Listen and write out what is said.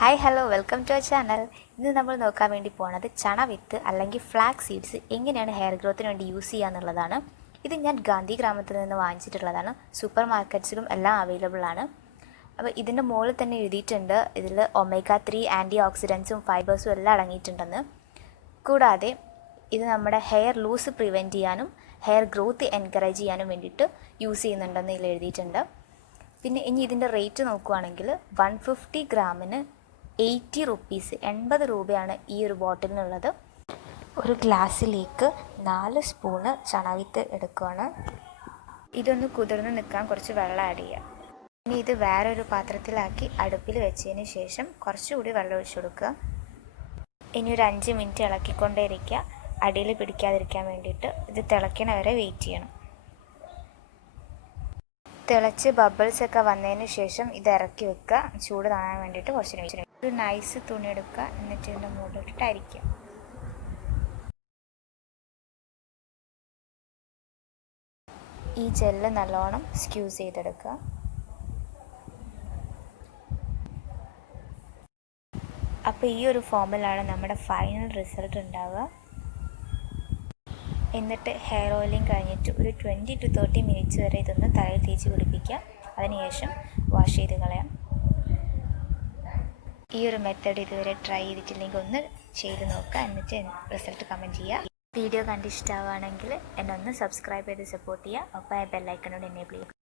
Hi hello welcome to our channel. ഇന്ന് നമ്മൾ നോക്കാൻ വേണ്ടി പോകുന്നത് ചണ വിത്ത് അല്ലെങ്കിൽ ഫ്ലാക്സ് സീഡ്സ് എങ്ങനെയാണ് ഹെയർ ഗ്രോത്തിന് വേണ്ടി യൂസ് ചെയ്യുക എന്നുള്ളതാണ്. ഇത് ഞാൻ ഗാന്ധി ഗ്രാമത്തിൽ നിന്ന് വാങ്ങിച്ചിട്ടുള്ളതാണ്. സൂപ്പർ മാർക്കറ്റ്സിലും എല്ലാം അവൈലബിൾ ആണ്. അപ്പോൾ ഇതിൻ്റെ മുകളിൽ തന്നെ എഴുതിയിട്ടുണ്ട് ഇതിൽ ഒമേഗ 3 ആൻറ്റി ഓക്സിഡൻസും ഫൈബേഴ്സും എല്ലാം അടങ്ങിയിട്ടുണ്ടെന്ന്. കൂടാതെ ഇത് നമ്മുടെ ഹെയർ ലൂസ് പ്രിവെൻറ്റ് ചെയ്യാനും ഹെയർ ഗ്രോത്ത് എൻകറേജ് ചെയ്യാനും വേണ്ടിയിട്ട് യൂസ് ചെയ്യുന്നുണ്ടെന്ന് ഇതിൽ എഴുതിയിട്ടുണ്ട്. പിന്നെ ഇനി ഇതിൻ്റെ റേറ്റ് നോക്കുകയാണെങ്കിൽ 150 ഗ്രാമിന് 80 റുപ്പീസ്, 80 രൂപയാണ് ഈ ഒരു ബോട്ടിലിനുള്ളത്. ഒരു ഗ്ലാസ്സിലേക്ക് 4 സ്പൂണ് ചണവിത്ത് എടുക്കുകയാണ്. ഇതൊന്ന് കുതിർന്ന് നിൽക്കാൻ കുറച്ച് വെള്ളം ആഡ് ചെയ്യുക. ഇനി ഇത് വേറൊരു പാത്രത്തിലാക്കി അടുപ്പിൽ വെച്ചതിന് ശേഷം കുറച്ചുകൂടി വെള്ളം ഒഴിച്ചു കൊടുക്കുക. ഇനി ഒരു 5 മിനിറ്റ് ഇളക്കിക്കൊണ്ടേയിരിക്കുക, അടിയിൽ പിടിക്കാതിരിക്കാൻ വേണ്ടിയിട്ട്. ഇത് തിളയ്ക്കണ വരെ വെയിറ്റ് ചെയ്യണം. തിളച്ച് ബബിൾസ് ഒക്കെ വന്നതിന് ശേഷം ഇത് ഇറക്കി വെക്കുക, ചൂട് താങ്ങാൻ വേണ്ടിയിട്ട് കുറച്ച് നേരം. ഒരു നൈസ് തുണി എടുക്കുക, എന്നിട്ട് ഇതിൻ്റെ മുകളിലിട്ടിട്ട് അരിക്കുക. ഈ ജെല്ല് നല്ലോണം സ്ക്യൂസ് ചെയ്തെടുക്കുക. അപ്പോൾ ഈ ഒരു ഫോമിലാണ് നമ്മുടെ ഫൈനൽ റിസൾട്ട് ഉണ്ടാവുക. എന്നിട്ട് ഹെയർ ഓയിലിങ് കഴിഞ്ഞിട്ട് ഒരു 20 to 30 മിനിറ്റ്സ് വരെ ഇതൊന്ന് തലയിൽ തേച്ച് പിടിപ്പിക്കുക. അതിനുശേഷം വാഷ് ചെയ്ത് കളയാം. ഈ ഒരു മെത്തേഡ് ഇതുവരെ ട്രൈ ചെയ്തിട്ടില്ലെങ്കിൽ ഒന്ന് ചെയ്ത് നോക്കുക, എന്നിട്ട് റിസൾട്ട് കമൻറ്റ് ചെയ്യുക. വീഡിയോ കണ്ട് ഇഷ്ടമാവുകയാണെങ്കിൽ എന്നെ ഒന്ന് സബ്സ്ക്രൈബ് ചെയ്ത് സപ്പോർട്ട് ചെയ്യുക. ഒപ്പം ബെല്ലൈക്കണോട് എനേബിൾ ചെയ്യുക.